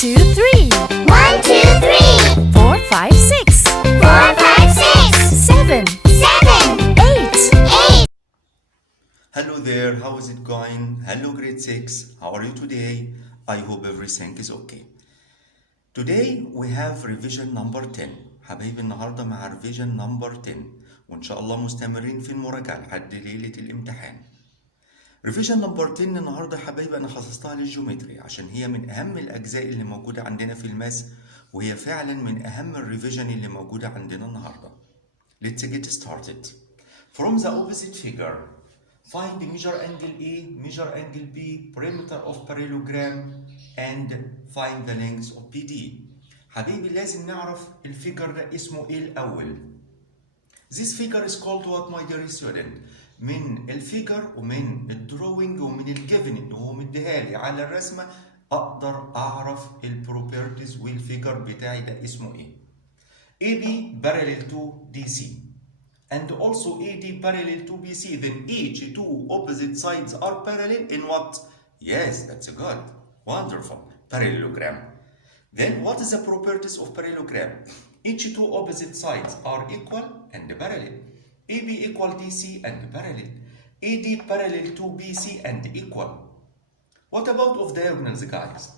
2, 3. 1, 2, 3. 4, 5, 6. 4, 5, 6. 7. 7. 8. 8. Hello there, how is it going? Hello grade 6, how are you today? I hope everything is okay. Today we have revision number 10. حبايبي النهارده مع revision number 10 وإن شاء الله مستمرين في المراجعة لحد ليلة الامتحان. revision number 10 النهارده حبايبي أنا خصصتها للجيومتري عشان هي من أهم الأجزاء اللي موجودة عندنا في الماس وهي فعلا من أهم الريفيجن اللي موجودة عندنا النهارده. Let's get started. From the opposite figure, find the measure angle A, measure angle B, perimeter of parallelogram, and find the length of BD. حبيبي لازم نعرف الفيجر ده اسمه ايه الأول. This figure is called what my dear student؟ من الفيجر ومن الدروينج ومن الجيفن اللي هو مديها لي على الرسمة أقدر أعرف البروبرتيز والفيجر بتاعي ده اسمه ايه. AB parallel to DC. And also AD parallel to BC, then each two opposite sides are parallel in what? Yes, that's good. Wonderful. Parallelogram. Then what is the properties of parallelogram? Each two opposite sides are equal and parallel. AB equal DC and parallel. AD parallel to BC and equal. What about of diagonals, guys?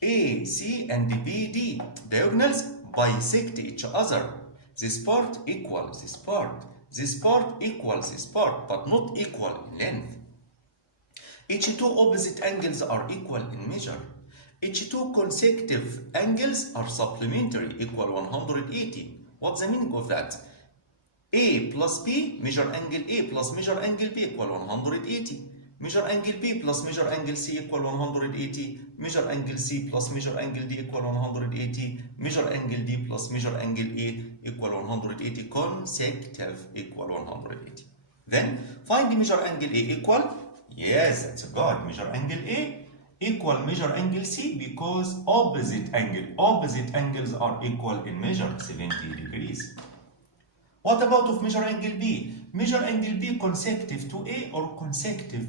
AC and BD. Diagonals bisect each other. This part equals this part. This part equals this part, but not equal in length. Each two opposite angles are equal in measure. Each two consecutive angles are supplementary, equal 180. What's the meaning of that? A plus B, measure angle A plus measure angle B equal 180. Measure angle B plus measure angle C equal 180. Measure angle C plus measure angle D equal 180. Measure angle D plus measure angle A equal 180. Consecutive equal 180. Then find the measure angle A equal. Yes, that's good. Measure angle A equal measure angle C because opposite angles are equal in measure 70 degrees. What about of measure angle B? Measure angle B consecutive to A or consecutive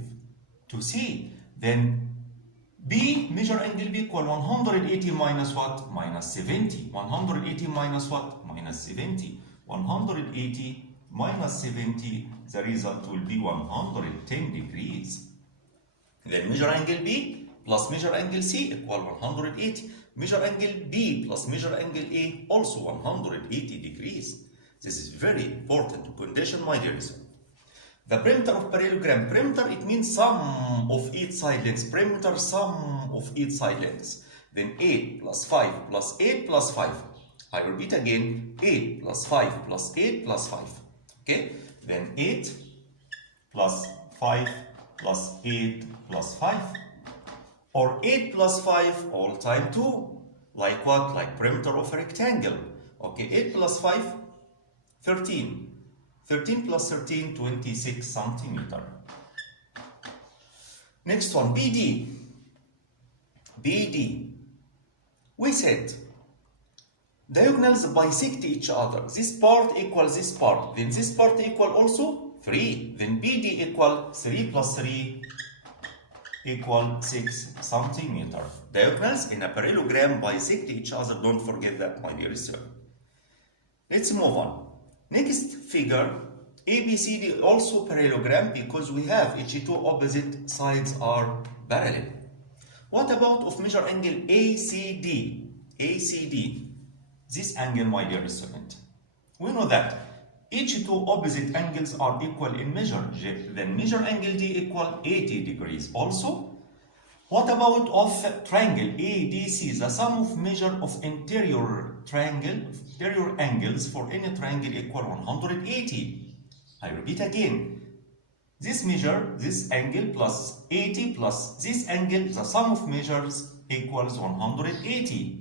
to C. Then B, measure angle B equal 180 minus what? Minus 70. 180 minus what? Minus 70. 180 minus 70, the result will be 110 degrees. Then measure angle B plus measure angle C equal 180. Measure angle B plus measure angle A also 180 degrees. This is very important condition, my dear listener. The perimeter of parallelogram. Perimeter, it means sum of each side lengths. Perimeter, sum of each side lengths. Then 8 plus 5 plus 8 plus 5. I repeat again, 8 plus 5 plus 8 plus 5. Okay? Then 8 plus 5 plus 8 plus 5. Or 8 plus 5 all time 2. Like what? Like perimeter of a rectangle. Okay, 8 plus 5, 13. 13 plus 13, 26 centimeter. Next one, BD. BD. We said diagonals bisect each other. This part equals this part. Then this part equal also 3. Then BD equal 3 plus 3 equal 6 centimeter. Diagonals in a parallelogram bisect each other. Don't forget that, my dear sir. Let's move on. Next figure, ABCD also parallelogram because we have each two opposite sides are parallel. What about of measure angle ACD? ACD. This angle, my dear student. We know that each two opposite angles are equal in measure. Then measure angle D equal 80 degrees. Also, what about of triangle ADC? The sum of measure of interior angles for any triangle equal 180. I repeat again. This measure, this angle plus 80 plus this angle, the sum of measures equals 180.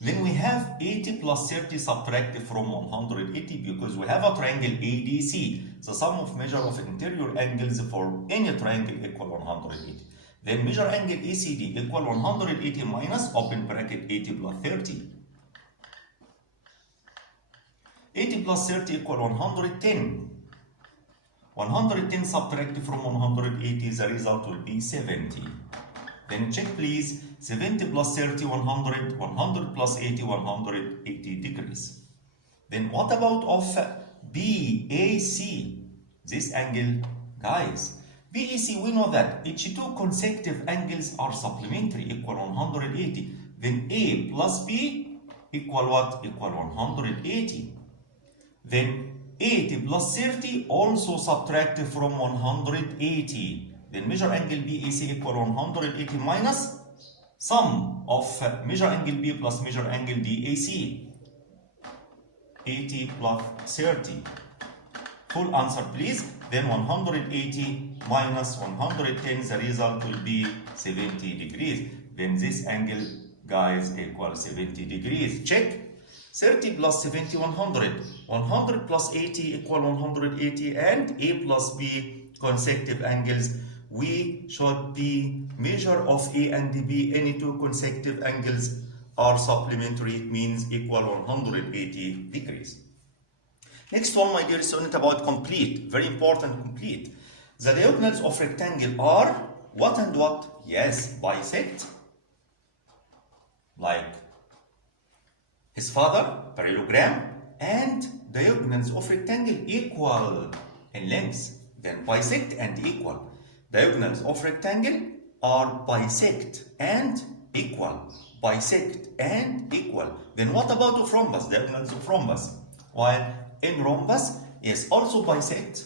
Then we have 80 plus 30 subtracted from 180 because we have a triangle ADC. The sum of measure of interior angles for any triangle equal 180. Then measure angle ACD equal 180 minus open bracket 80 plus 30. 80 plus 30 equal 110. 110 subtracted from 180, the result will be 70. Then check please. 70 plus 30, 100. 100 plus 80, 180 degrees. Then what about of BAC? This angle, guys. BAC, we know that each two consecutive angles are supplementary, equal 180. Then A plus B equal what? Equal 180. Then 80 plus 30 also subtract from 180. Then measure angle BAC equal 180 minus sum of measure angle B plus measure angle DAC. 80 plus 30. Full answer please. Then 180 minus 110, the result will be 70 degrees. Then this angle, guys, equals 70 degrees. Check. 30 plus 70, 100. 100 plus 80 equal 180, and A plus B consecutive angles. We should be measure of A and B, any two consecutive angles are supplementary, it means equal 180 degrees. Next one, my dear student, about complete. Very important, complete. The diagonals of rectangle are what and what? Yes, bisect. Like his father, parallelogram, and diagonals of rectangle equal in length. Then bisect and equal. Diagonals of rectangle are bisect and equal. Bisect and equal. Then what about of rhombus? Diagonals of rhombus. While in rhombus, yes, also bisect.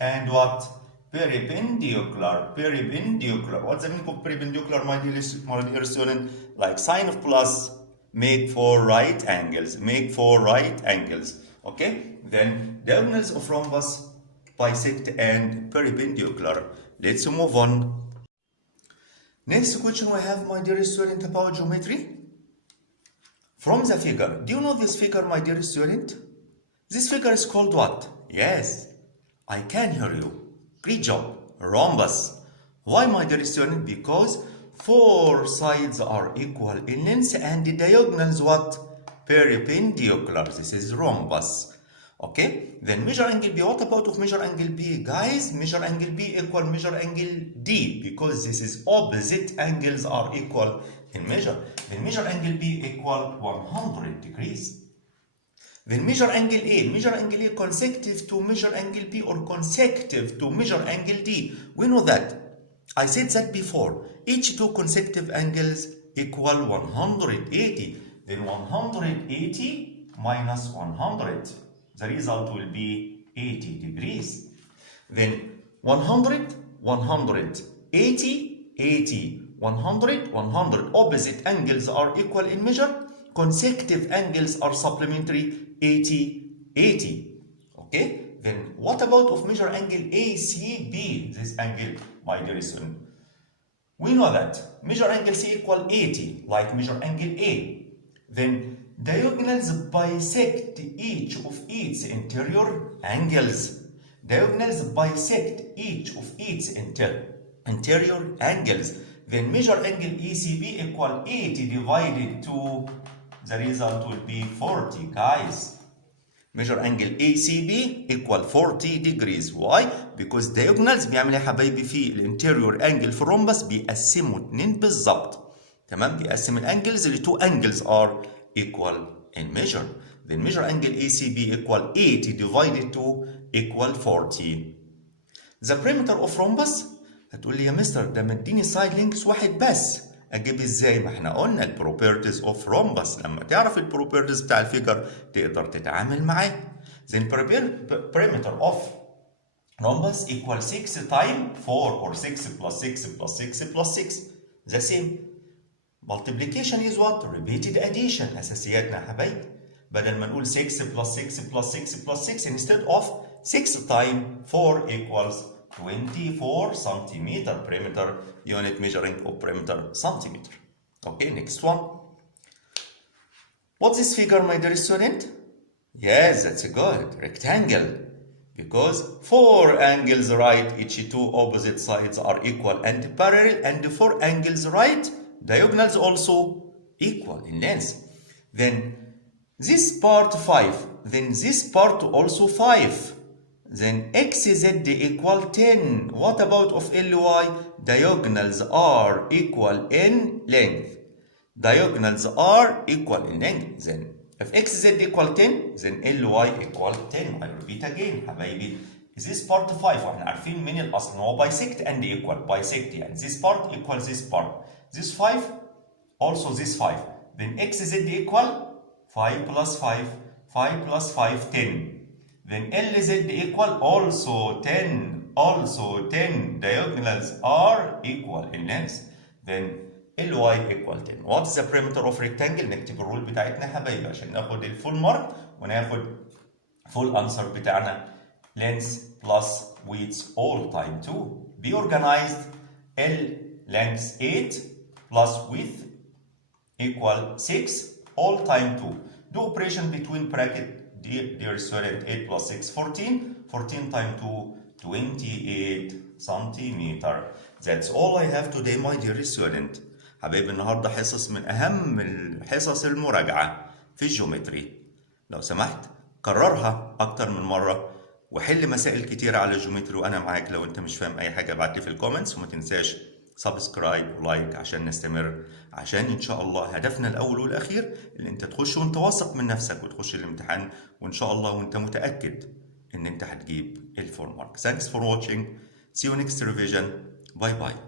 And what? Perpendicular. Perpendicular. What's the meaning of perpendicular, my dear student? Like sign of plus, make for right angles. Make for right angles. Okay? Then diagonals of rhombus, bisect and perpendicular. Let's move on. Next question we have, my dear student, about geometry. From the figure, do you know this figure, my dear student? This figure is called what? Yes, I can hear you. Great job. Rhombus. Why, my dear student? Because four sides are equal in length and the diagonals what? Perpendicular. This is rhombus. Okay, then measure angle B. What about of measure angle B? Guys, measure angle B equal measure angle D, because this is opposite angles are equal in measure. Then measure angle B equal 100 degrees. Then measure angle A. Measure angle A consecutive to measure angle B or consecutive to measure angle D. We know that. I said that before. Each two consecutive angles equal 180. Then 180 minus 100. The result will be 80 degrees. Then 100, 100, 80, 80, 100, 100. Opposite angles are equal in measure. Consecutive angles are supplementary, 80, 80. Okay? Then what about of measure angle ACB? This angle, my dear student. We know that measure angle C equal 80, like measure angle A. Then diagonals bisect each of its interior angles. Diagonals bisect each of its interior angles. Then measure angle ECB equal 80 divided to, the result will be 40, guys. Measure angle ACB equal 40 degrees. Why? Because diagonals بيعمل يا حبايبي في الانتيريور انجل في الرومبس بيقسموا اتنين بالظبط. تمام؟ بيقسم الانجلز ل two angles are equal in measure. Then measure angle ACB equal 80 divided to equal 40. The perimeter of rhombus. هتقول لي يا مستر ده مديني سايد لينكس واحد بس. اجيب ازاي؟ ما احنا قلنا البروبرتيز اوف رومبس. لما تعرف البروبرتيز بتاع الفيجر تقدر تتعامل معاه. Then perimeter of rhombus equal 6 times 4 or 6 plus 6 plus 6 plus 6. The same. Multiplication is what? Repeated addition. أساسياتنا يا حبايبي. بدل ما نقول 6 plus 6 plus 6 plus 6 instead of 6 times 4 equals 24 centimeter. Perimeter unit measuring of perimeter centimeter. Okay, next one. What's this figure, my dear student? Yes, that's good. Rectangle. Because four angles right, each two opposite sides are equal and parallel, and four angles right, diagonals also equal in length. Then this part 5, then this part also 5. then xz equal 10. What about of ly? Diagonals are equal in length. Diagonals are equal in length. Then if xz equal 10, then ly equal 10. I repeat again حبايبي. This part 5 واحنا عارفين من الأصل إن هو bisect and equal. Bisect يعني this part equals this part. This 5 also this 5. Then xz equal 5 plus 5. 5 plus 5 10. Then LZ equal also 10. Also 10. Diagonals are equal in length. Then LY equal 10. What is the perimeter of rectangle? نكتب الرول بتاعتنا يا حبايبي عشان ناخد الفول مارك وناخد فول انسر بتاعنا. Length plus width all time 2. Be organized. L length 8 plus width equal 6 all time 2. Do operation between bracket. Dear student, 8 plus 6, 14. 14 times 2, 28 centimeter. That's all I have today, my dear student. حبايبي النهارده حصص من أهم الحصص المراجعة في الجيومتري. لو سمحت كررها أكتر من مرة وحل مسائل كتيرة على الجيومتري وأنا معاك. لو أنت مش فاهم أي حاجة ابعت لي في الكومنتس وما تنساش سبسكرايب ولايك عشان نستمر، عشان ان شاء الله هدفنا الاول والاخير ان انت تخش وانت واثق من نفسك وتخش الامتحان وان شاء الله وانت متاكد ان انت هتجيب الفول مارك. Thanks for watching. See you next revision. Bye bye.